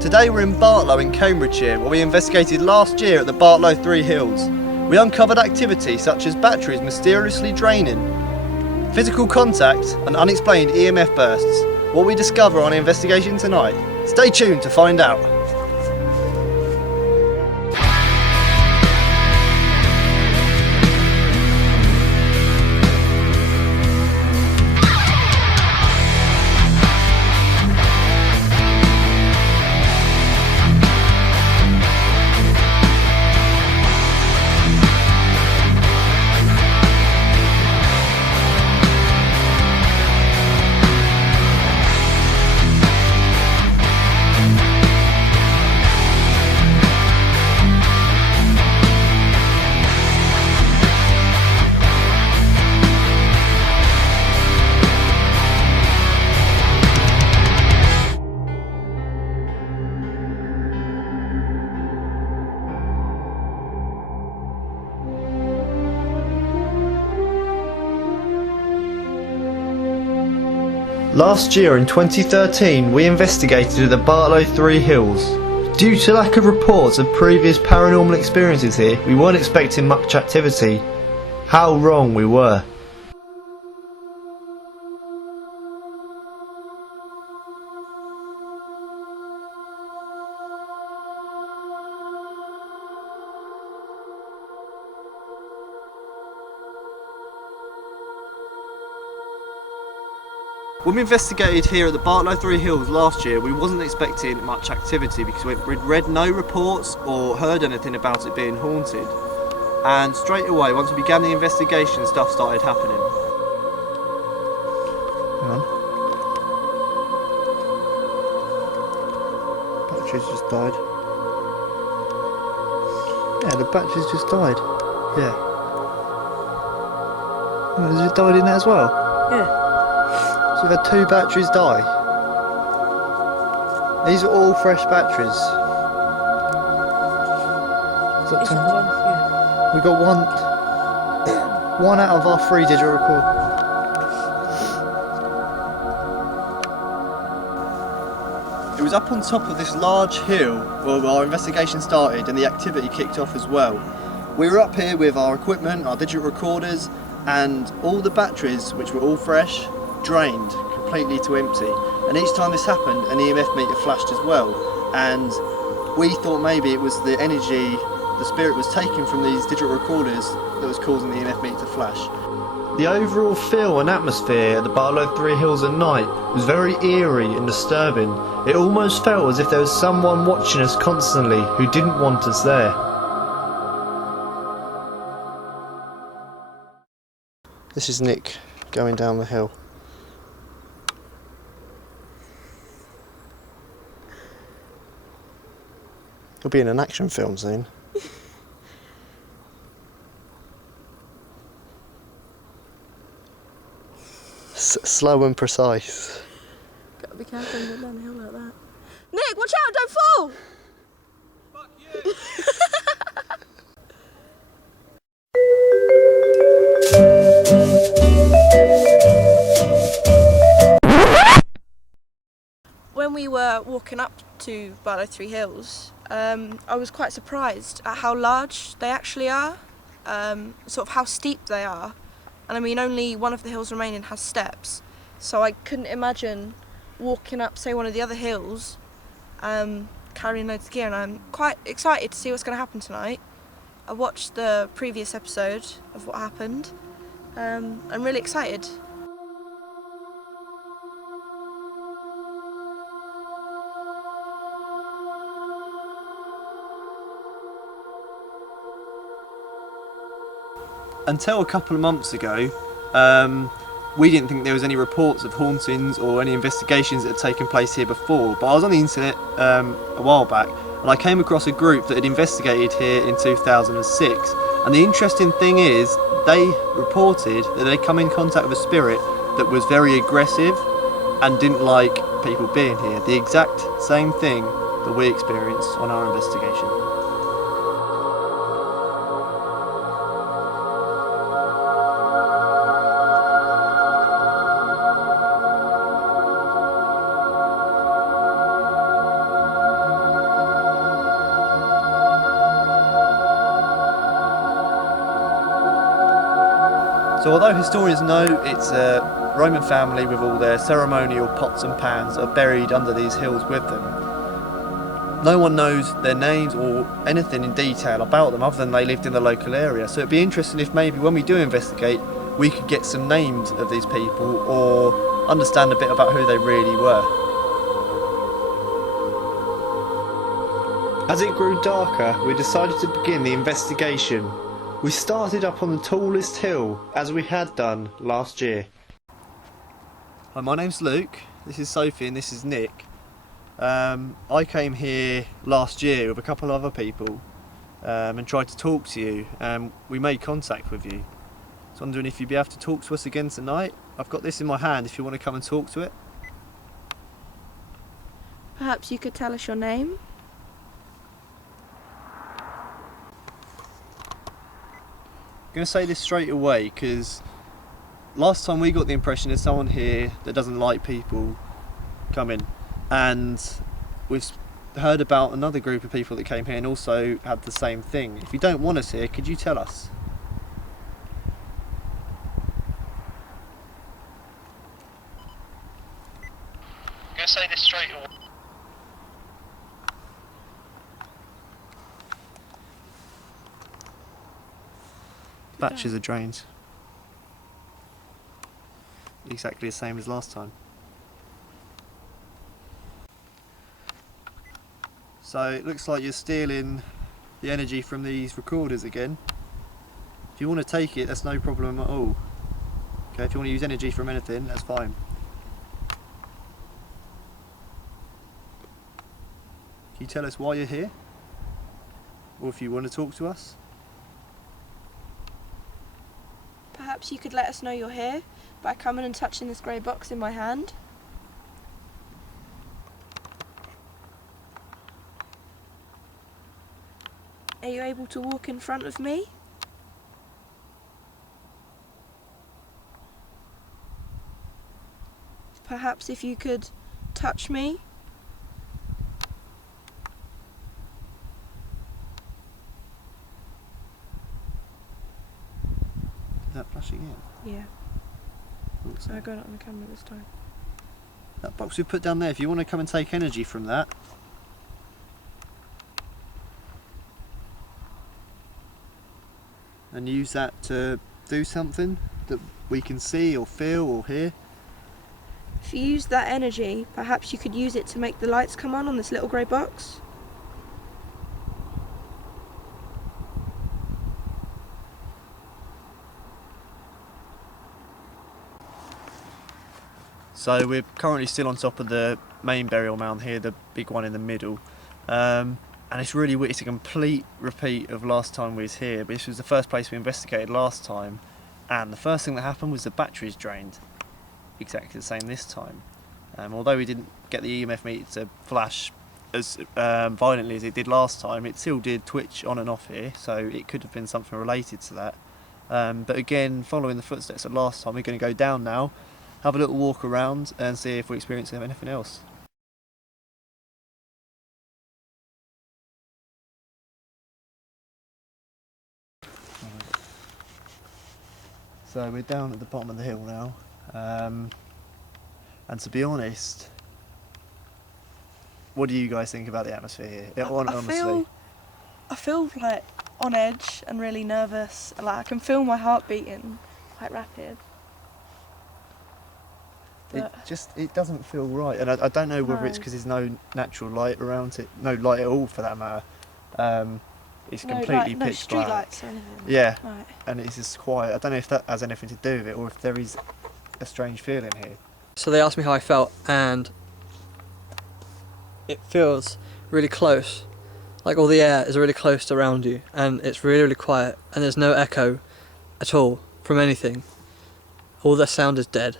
Today we're in Bartlow in Cambridgeshire, where we investigated last year at the Bartlow Three Hills. We uncovered activity such as batteries mysteriously draining, physical contact and unexplained EMF bursts. What we discover on the investigation tonight? Stay tuned to find out. Last year in 2013 we investigated at the Bartlow Three Hills. Due to lack of reports of previous paranormal experiences here, we weren't expecting much activity. How wrong we were. When we investigated here at the Bartlow Three Hills last year, we wasn't expecting much activity because we'd read no reports or heard anything about it being haunted. And straight away, once we began the investigation, stuff started happening. Hang on. Batteries just died. Yeah, the batteries just died. Yeah. Oh, has it died in that as well? Yeah. So we've had 2 batteries die. These are all fresh batteries. Is that 10? Yeah. We got one out of our 3 digital record. It was up on top of this large hill where our investigation started and the activity kicked off as well. We were up here with our equipment, our digital recorders, and all the batteries, which were all fresh, drained completely to empty, and each time this happened an EMF meter flashed as well, and we thought maybe it was the energy the spirit was taking from these digital recorders that was causing the EMF meter to flash. The overall feel and atmosphere at the Bartlow Three Hills at night was very eerie and disturbing. It almost felt as if there was someone watching us constantly who didn't want us there. This is Nick going down the hill. He'll be in an action film soon. Slow and precise. Gotta be careful when you're down the hill like that. Nick, watch out, don't fall! Fuck you! When we were walking up to Bartlow Three Hills, I was quite surprised at how large they actually are, sort of how steep they are. And I mean, only one of the hills remaining has steps, so I couldn't imagine walking up, say, one of the other hills, carrying loads of gear, and I'm quite excited to see what's going to happen tonight. I watched the previous episode of what happened. I'm really excited. Until a couple of months ago, we didn't think there was any reports of hauntings or any investigations that had taken place here before, but I was on the internet a while back and I came across a group that had investigated here in 2006, and the interesting thing is they reported that they'd come in contact with a spirit that was very aggressive and didn't like people being here. The exact same thing that we experienced on our investigation. So although historians know it's a Roman family with all their ceremonial pots and pans that are buried under these hills with them, no one knows their names or anything in detail about them other than they lived in the local area. So it'd be interesting if maybe when we do investigate we could get some names of these people or understand a bit about who they really were. As it grew darker, we decided to begin the investigation. We started up on the tallest hill, as we had done last year. Hi, my name's Luke, this is Sophie and this is Nick. I came here last year with a couple of other people and tried to talk to you, and we made contact with you. I was wondering if you'd be able to talk to us again tonight. I've got this in my hand if you want to come and talk to it. Perhaps you could tell us your name? I'm going to say this straight away because last time we got the impression there's someone here that doesn't like people coming, and we've heard about another group of people that came here and also had the same thing. If you don't want us here, could you tell us? I'm going to say this straight away. Batches of drains. Exactly the same as last time. So it looks like you're stealing the energy from these recorders again. If you want to take it, that's no problem at all. Okay, if you want to use energy from anything, that's fine. Can you tell us why you're here? Or if you want to talk to us? Perhaps you could let us know you're here by coming and touching this grey box in my hand. Are you able to walk in front of me? Perhaps if you could touch me. Is that flashing in? Yeah. Thought So so. I got it on the camera this time. That box we put down there, if you want to come and take energy from that. And use that to do something that we can see or feel or hear. If you use that energy, perhaps you could use it to make the lights come on this little grey box. So we're currently still on top of the main burial mound here, the big one in the middle. And it's really weird, it's a complete repeat of last time we was here. But this was the first place we investigated last time, and the first thing that happened was the batteries drained. Exactly the same this time. Although we didn't get the EMF meter to flash as violently as it did last time, it still did twitch on and off here, so it could have been something related to that. But again, following the footsteps of last time, we're going to go down now, have a little walk around and see if we experience anything else. So we're down at the bottom of the hill now, and to be honest, what do you guys think about the atmosphere here? I feel like on edge and really nervous, and like I can feel my heart beating quite rapid. It doesn't feel right, and I don't know whether it's because there's no natural light around it, no light at all for that matter. It's completely no pitch street black. lights or anything. Yeah, Right. and it's just quiet. I don't know if that has anything to do with it, or if there is a strange feeling here. So they asked me how I felt, and it feels really close. Like all the air is really close around you, and it's really, really quiet, and there's no echo at all from anything. All the sound is dead,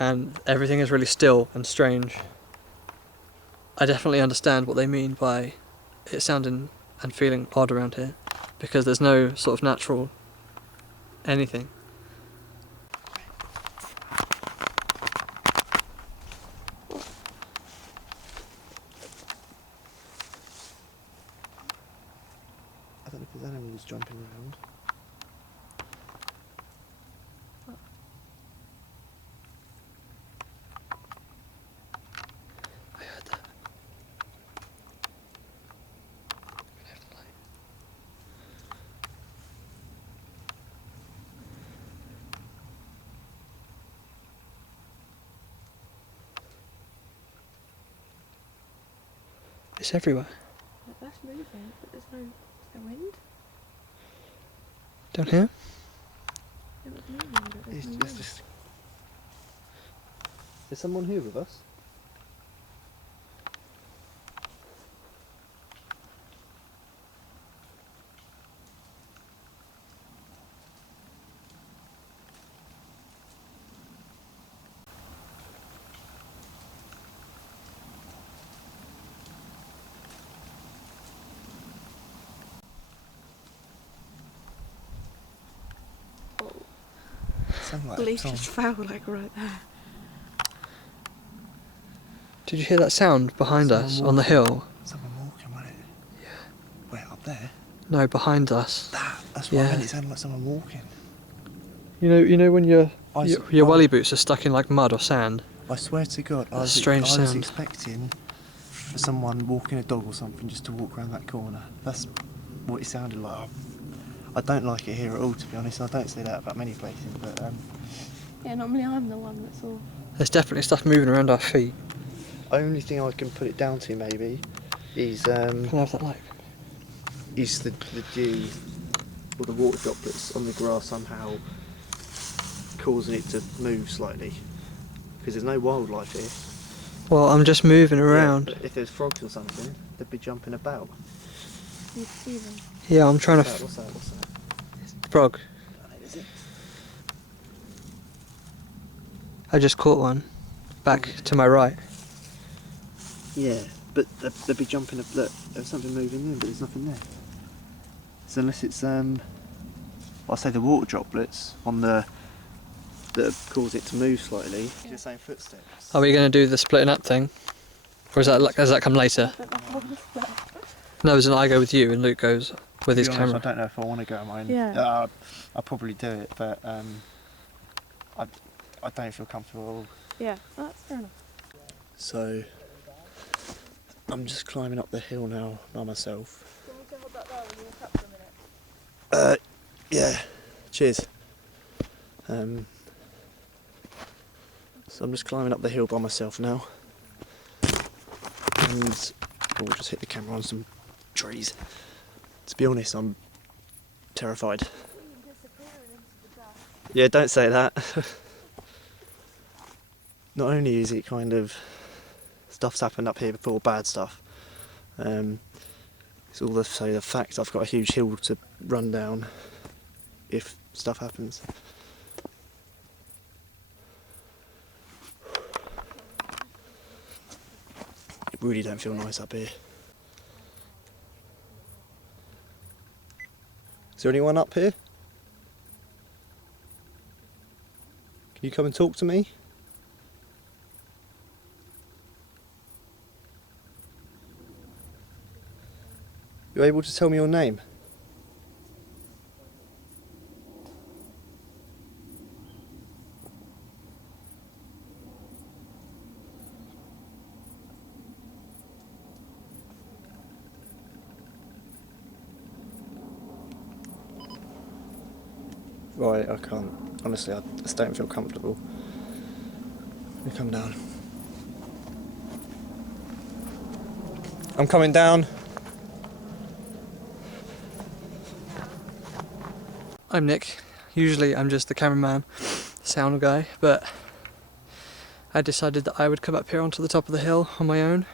and everything is really still and strange. I definitely understand what they mean by it sounding and feeling odd around here, because there's no sort of natural anything. I don't know if there's animals jumping around. It's everywhere. That's moving, but there's no wind. Down here? It was moving, but there's no wind. Is someone here with us? The leaf just fell like right there. Did you hear that sound behind us on the hill? Someone walking, wasn't it? Yeah. Where, up there? No, behind us. That's what I meant, it sounded like someone walking. You know when your I welly boots are stuck in like mud or sand? I swear to God, I was sound. expecting for someone walking a dog or something just to walk around that corner. That's what it sounded like. I don't like it here at all, to be honest. I don't say that about many places, but Yeah, normally I'm the one that's all... There's definitely stuff moving around our feet. only thing I can put it down to maybe is Can I have that light? is the dew or the water droplets on the grass somehow causing it to move slightly, because there's no wildlife here. Well, I'm just moving around. Yeah, if there's frogs or something, they'd be jumping about. You can see them. Yeah, I'm trying to... What's that? Frog. Is it? I just caught one. Back to my right. Yeah, but they'd be jumping. Look, there's something moving in, but there's nothing there. So unless it's well, I say the water droplets on the that cause it to move slightly. Yeah. The same footsteps. Are we going to do the splitting up thing? Or does that come later? No, as in I go with you and Luke goes with his camera. I don't know if I want to go on mine. Yeah. I'll probably do it, but I don't feel comfortable at all. Yeah, that's fair enough. So I'm just climbing up the hill now by myself. Do you want me to hold that there and walk up for a minute? Yeah. Cheers. So I'm just climbing up the hill by myself now, and we'll just hit the camera on some trees. To be honest, I'm terrified. Yeah, don't say that. Not only is it kind of stuff's happened up here before, bad stuff. It's also the fact I've got a huge hill to run down if stuff happens. It really don't feel nice up here. Is there anyone up here? Can you come and talk to me? You able to tell me your name? Right, I can't. Honestly, I just don't feel comfortable. Let me come down. I'm coming down. I'm Nick. Usually I'm just the cameraman, sound guy, but I decided that I would come up here onto the top of the hill on my own,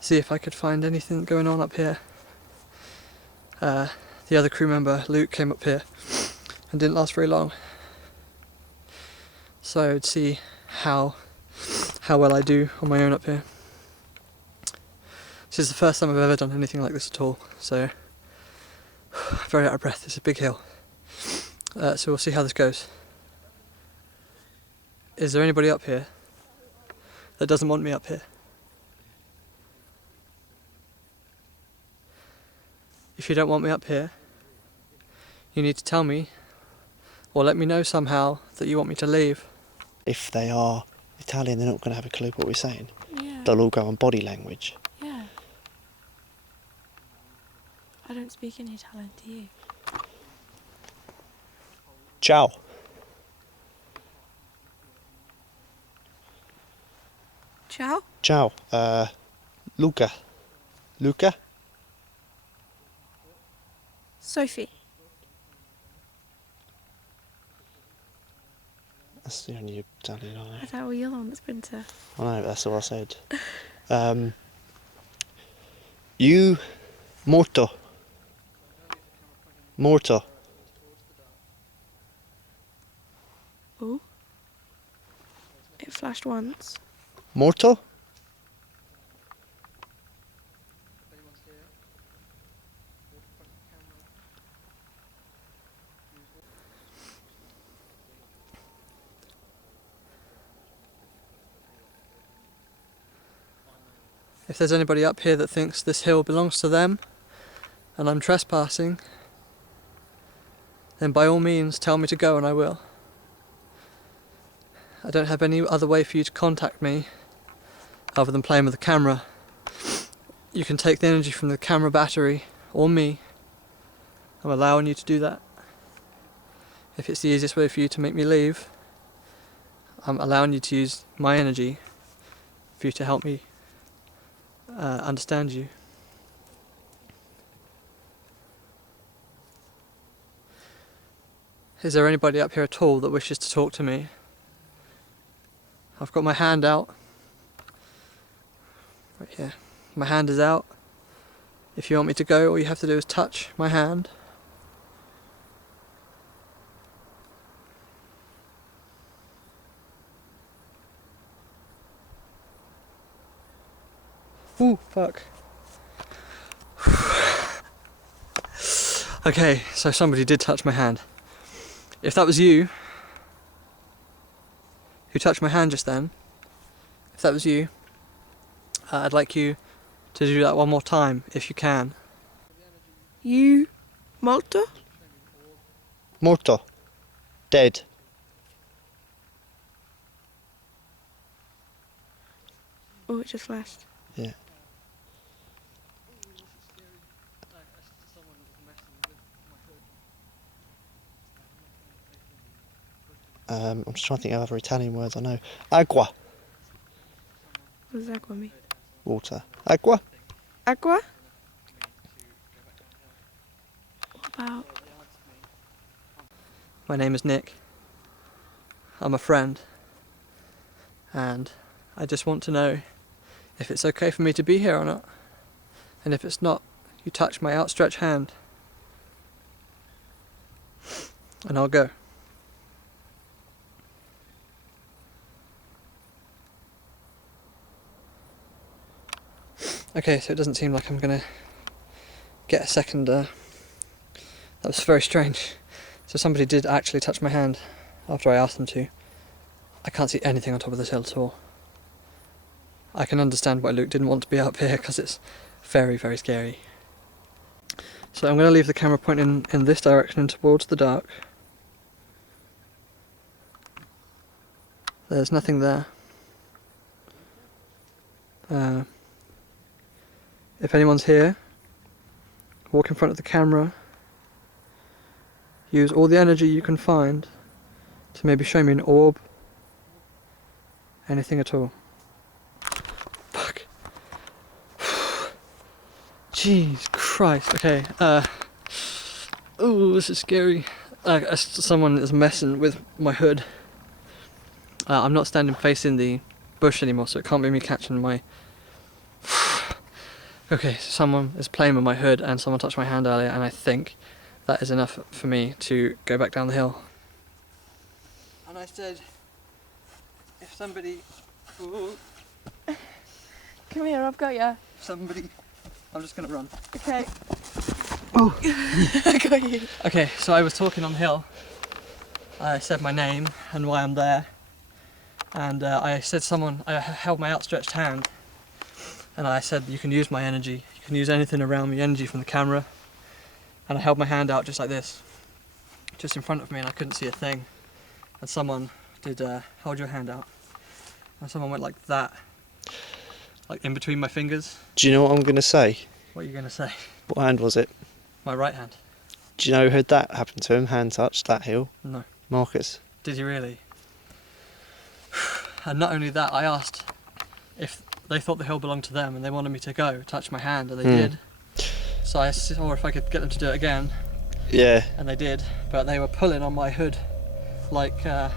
see if I could find anything going on up here. The other crew member, Luke, came up here and didn't last very long, so I would see how well I do on my own up here. This is the first time I've ever done anything like this at all, so I'm very out of breath. It's a big hill, so we'll see how this goes. Is there anybody up here that doesn't want me up here? If you don't want me up here, you need to tell me or let me know somehow that you want me to leave. If they are Italian, they're not going to have a clue what we're saying. Yeah. They'll all go on body language. Yeah. I don't speak any Italian, do you? Ciao. Ciao? Ciao. Luca. Luca? Sophie. That's the only Italian I know. I thought, well, you're the one that's been to... I know, that's all I said. You... Morto. Morto. Oh. It flashed once. Morto? If there's anybody up here that thinks this hill belongs to them and I'm trespassing, then by all means tell me to go and I will. I don't have any other way for you to contact me other than playing with the camera. You can take the energy from the camera battery or me. I'm allowing you to do that. If it's the easiest way for you to make me leave, I'm allowing you to use my energy for you to help me understand you. Is there anybody up here at all that wishes to talk to me? I've got my hand out. Right here. My hand is out. If you want me to go, all you have to do is touch my hand. Ooh, fuck. Okay, so somebody did touch my hand. If that was you who touched my hand just then, if that was you, I'd like you to do that one more time, if you can. You... Malta? Morto. Dead. Oh, it just flashed. Yeah. I'm just trying to think of other Italian words I know. Agua. What does aqua mean? Water. Agua. Aqua? What about... My name is Nick. I'm a friend. And I just want to know if it's okay for me to be here or not. And if it's not, you touch my outstretched hand. And I'll go. Okay, so it doesn't seem like I'm gonna get a second, that was very strange. So somebody did actually touch my hand after I asked them to. I can't see anything on top of this hill at all. I can understand why Luke didn't want to be up here, because it's very, very scary. So I'm going to leave the camera pointing in this direction towards the dark. There's nothing there. If anyone's here, walk in front of the camera. Use all the energy you can find to maybe show me an orb. Anything at all. Fuck. Jeez Christ. Okay. Oh, this is scary. Someone is messing with my hood. I'm not standing facing the bush anymore, so it can't be me catching my... Okay, so someone is playing with my hood and someone touched my hand earlier, and I think that is enough for me to go back down the hill. And I said, if somebody... Ooh, Come here, I've got you. somebody... I'm just going to run. Okay. Oh. I got you. Okay, so I was talking on the hill. I said my name and why I'm there. And I said I held my outstretched hand. And I said, you can use my energy. You can use anything around me, energy from the camera. And I held my hand out just like this. Just in front of me, and I couldn't see a thing. And someone did hold your hand out. And someone went like that. Like in between my fingers. Do you know what I'm going to say? What are you going to say? What hand was it? My right hand. Do you know who that happened to him? Hand touched that hill? No. Marcus. Did you really? And not only that, I asked if they thought the hill belonged to them and they wanted me to go touch my hand, and they did. So I saw if I could get them to do it again. Yeah. And they did, but they were pulling on my hood, like kind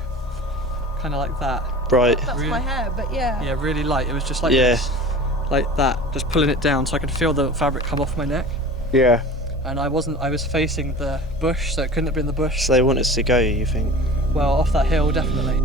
of like that. Right. That's Really? my hair, but yeah. Yeah, really light. It was just like Yeah. this, like that, just pulling it down so I could feel the fabric come off my neck. Yeah. And I was facing the bush, so it couldn't have been the bush. So they want us to go, you think? Well, off that hill, definitely.